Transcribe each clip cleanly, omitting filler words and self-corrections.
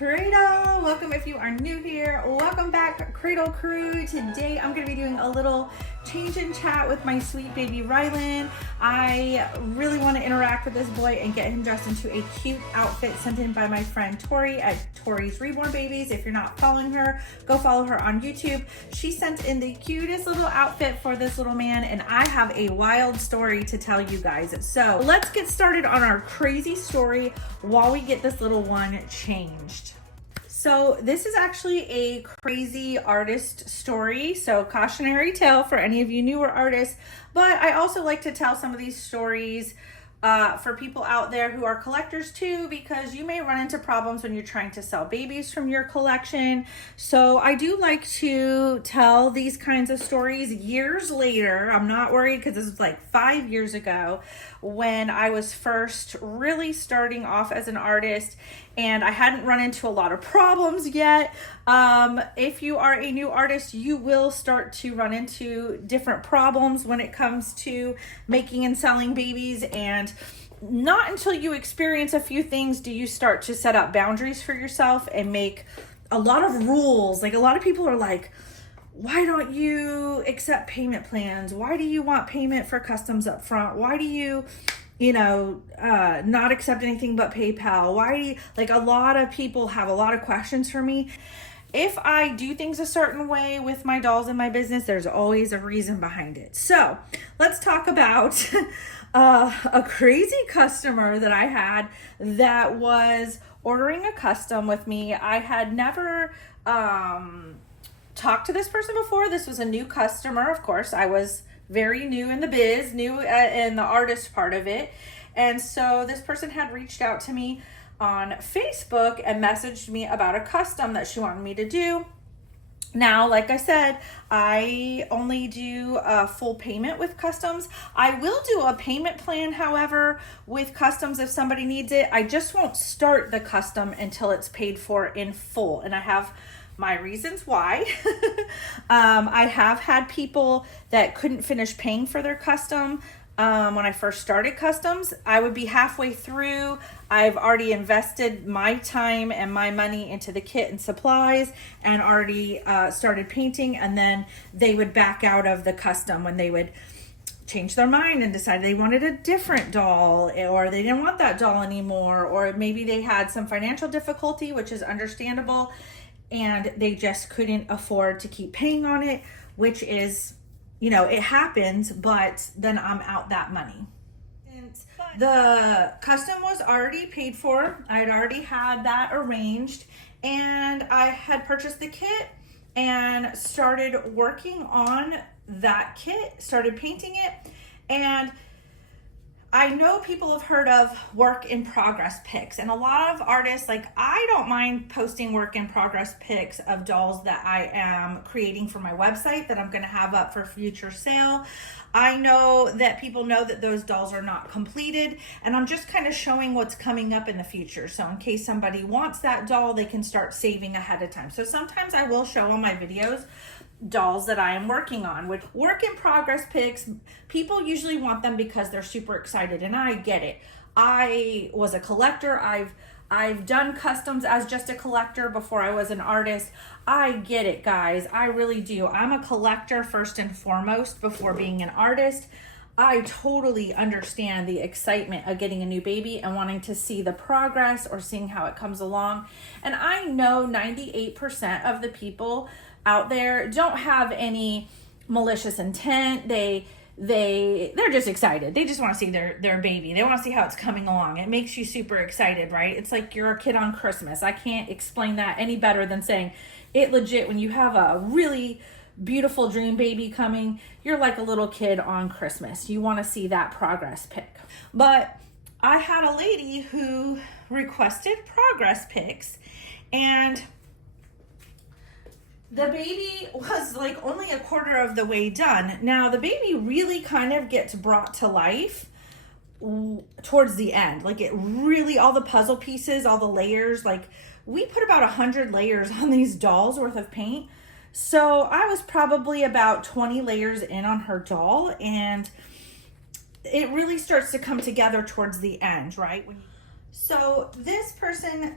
Cradle. Welcome if you are new here. Welcome back, Cradle Crew. Today I'm going to be doing a little change and chat with my sweet baby Rylan. I really want to interact with this boy and get him dressed into a cute outfit sent in by my friend Tori at Tori's Reborn Babies. If you're not following her, go follow her on YouTube. She sent in the cutest little outfit for this little man, and I have a wild story to tell you guys. So let's get started on our crazy story while we get this little one changed. So this is actually a crazy artist story, so cautionary tale for any of you newer artists, but I also like to tell some of these stories for people out there who are collectors too, because you may run into problems when you're trying to sell babies from your collection. So I do like to tell these kinds of stories years later. I'm not worried because this was like 5 years ago when I was first really starting off as an artist and I hadn't run into a lot of problems yet. If you are a new artist, you will start to run into different problems when it comes to making and selling babies, and not until you experience a few things do you start to set up boundaries for yourself and make a lot of rules. Like, a lot of people are like, why don't you accept payment plans? Why do you want payment for customs up front? Why do you not accept anything but PayPal? Why do you, like, a lot of people have a lot of questions for me. If I do things a certain way with my dolls in my business, there's always a reason behind it. So let's talk about a crazy customer that I had that was ordering a custom with me. I had never talked to this person before. This was a new customer. Of course, I was very new in the biz, new in the artist part of it. And so this person had reached out to me on Facebook and messaged me about a custom that she wanted me to do. Now, like I said, I only do a full payment with customs. I will do a payment plan, however, with customs if somebody needs it. I just won't start the custom until it's paid for in full. And I have my reasons why. I have had people that couldn't finish paying for their custom. When I first started customs, I would be halfway through. I've already invested my time and my money into the kit and supplies and already started painting, and then they would back out of the custom when they would change their mind and decide they wanted a different doll, or they didn't want that doll anymore, or maybe they had some financial difficulty, which is understandable, and they just couldn't afford to keep paying on it, which is, it happens, but then I'm out that money. The custom was already paid for. I had already had that arranged, and I had purchased the kit and started working on that kit, started painting it. And I know people have heard of work in progress pics, and a lot of artists, like, I don't mind posting work in progress pics of dolls that I am creating for my website that I'm going to have up for future sale. I know that people know that those dolls are not completed, and I'm just kind of showing what's coming up in the future. So in case somebody wants that doll, they can start saving ahead of time. So sometimes I will show on my videos dolls that I am working on. With work in progress pics, people usually want them because they're super excited, and I get it. I was a collector. I've done customs as just a collector before I was an artist. I get it, guys. I really do. I'm a collector first and foremost before being an artist. I totally understand the excitement of getting a new baby and wanting to see the progress or seeing how it comes along. And I know 98% of the people out there don't have any malicious intent. They're just excited. They just want to see their baby. They want to see how it's coming along. It makes you super excited, right? It's like you're a kid on Christmas. I can't explain that any better than saying it legit. When you have a really beautiful dream baby coming, you're like a little kid on Christmas. You want to see that progress pic. But I had a lady who requested progress pics, and the baby was like only a quarter of the way done. Now, the baby really kind of gets brought to life towards the end. Like, it really, all the puzzle pieces, all the layers, like, we put about 100 layers on these dolls worth of paint. So I was probably about 20 layers in on her doll, and it really starts to come together towards the end, right? So this person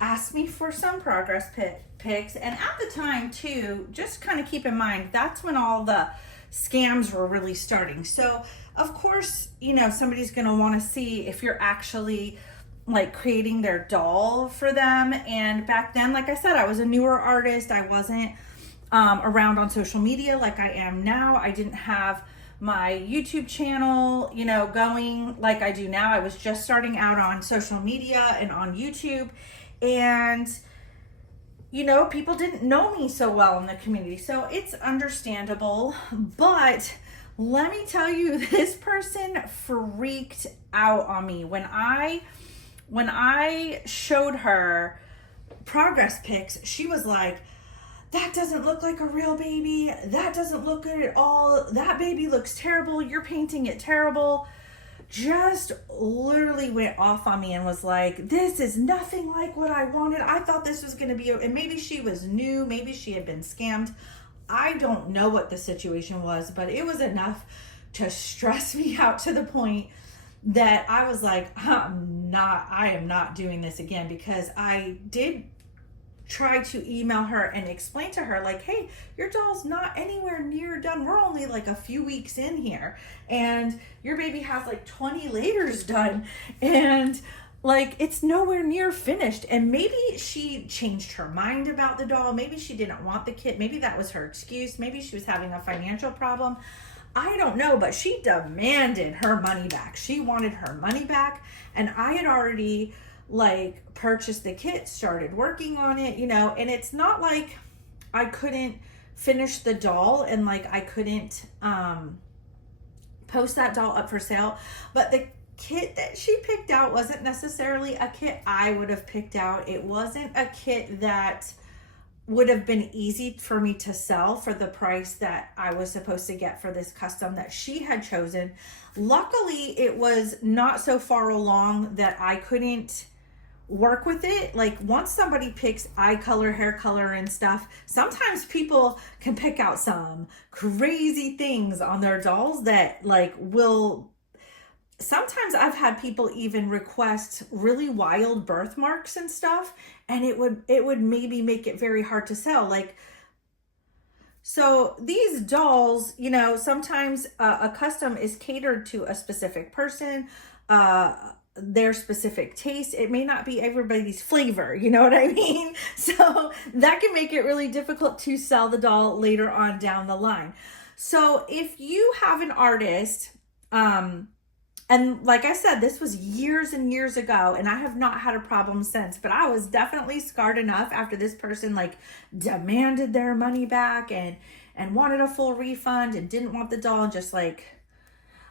asked me for some progress pics. And at the time too, just kind of keep in mind, that's when all the scams were really starting. So of course, you know, somebody's going to want to see if you're actually like creating their doll for them. And back then, like I said, I was a newer artist. I wasn't around on social media like I am now. I didn't have my YouTube channel, you know, going like I do now. I was just starting out on social media and on YouTube, and you know, people didn't know me so well in the community, so it's understandable. But let me tell you, this person freaked out on me when I showed her progress pics. She was like, that doesn't look like a real baby. That doesn't look good at all. That baby looks terrible. You're painting it terrible. Just literally went off on me and was like, this is nothing like what I wanted. I thought this was going to be, and maybe she was new. Maybe she had been scammed. I don't know what the situation was, but it was enough to stress me out to the point that I was like, I am not doing this again, because I did try to email her and explain to her like, hey, your doll's not anywhere near done. We're only like a few weeks in here, and your baby has like 20 layers done, and like it's nowhere near finished. And maybe she changed her mind about the doll. Maybe she didn't want the kit. Maybe that was her excuse. Maybe she was having a financial problem. I don't know, but she demanded her money back. She wanted her money back, and I had already like purchased the kit, started working on it, you know. And it's not like I couldn't finish the doll and like I couldn't post that doll up for sale, but the kit that she picked out wasn't necessarily a kit I would have picked out. It wasn't a kit that would have been easy for me to sell for the price that I was supposed to get for this custom that she had chosen. Luckily, it was not so far along that I couldn't work with it. Like once somebody picks eye color, hair color and stuff, sometimes people can pick out some crazy things on their dolls that like will, sometimes I've had people even request really wild birthmarks and stuff, and it would maybe make it very hard to sell. Like, so these dolls, you know, sometimes a custom is catered to a specific person, their specific taste. It may not be everybody's flavor, you know what I mean? So that can make it really difficult to sell the doll later on down the line. So if you have an artist, and like I said, this was years and years ago, and I have not had a problem since, but I was definitely scarred enough after this person like demanded their money back and wanted a full refund and didn't want the doll and just like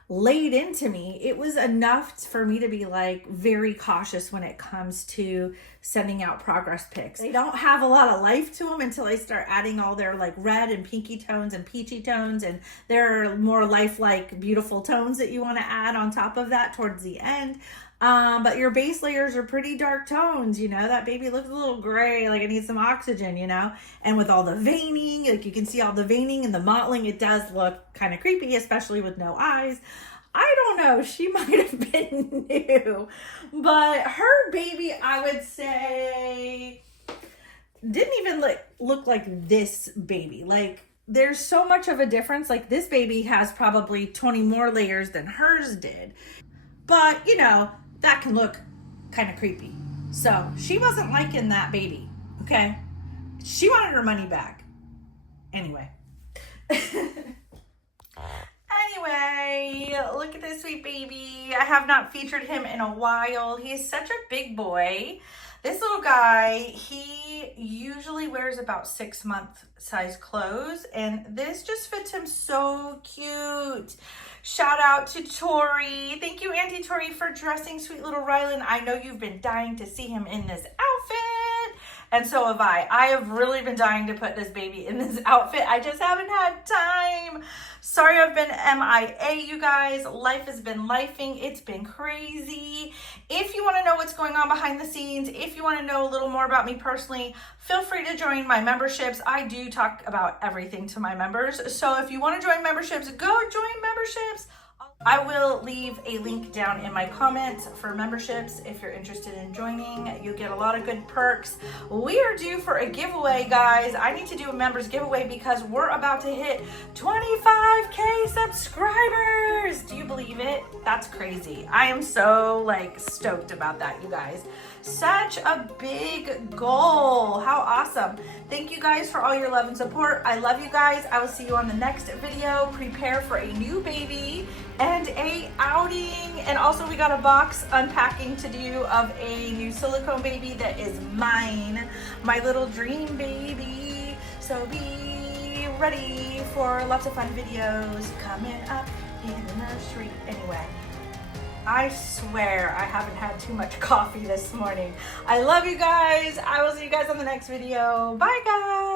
laid into me. It was enough for me to be like very cautious when it comes to sending out progress pics. They don't have a lot of life to them until I start adding all their like red and pinky tones and peachy tones, and there are more lifelike beautiful tones that you want to add on top of that towards the end. But your base layers are pretty dark tones, you know. That baby looks a little gray, like it needs some oxygen, you know. And with all the veining, like you can see all the veining and the mottling, it does look kind of creepy, especially with no eyes. I don't know, she might have been new, but her baby, I would say, didn't even look like this baby. Like there's so much of a difference. Like this baby has probably 20 more layers than hers did, but you know, that can look kind of creepy. So she wasn't liking that baby, okay? She wanted her money back. Anyway. Anyway, look at this sweet baby. I have not featured him in a while. He's such a big boy. This little guy, he usually wears about 6-month size clothes, and this just fits him so cute. Shout out to Tori. Thank you, Auntie Tori, for dressing sweet little Rylan. I know you've been dying to see him in this outfit, and so have I. I have really been dying to put this baby in this outfit. I just haven't had time. Sorry I've been MIA, you guys. Life has been lifing. It's been crazy. If you want to know what's going on behind the scenes, if you want to know a little more about me personally, feel free to join my memberships. I do talk about everything to my members. So if you want to join memberships, go join memberships. I will leave a link down in my comments for memberships if you're interested in joining. You get a lot of good perks. We are due for a giveaway, guys. I need to do a members giveaway because we're about to hit 25K subscribers. Do you believe it? That's crazy. I am so like stoked about that, you guys. Such a big goal. How awesome. Thank you guys for all your love and support. I love you guys. I will see you on the next video. Prepare for a new baby and a outing. And also we got a box unpacking to do of a new silicone baby that is mine. My little dream baby. So be ready for lots of fun videos coming up in the nursery. Anyway, I swear I haven't had too much coffee this morning. I love you guys. I will see you guys on the next video. Bye, guys.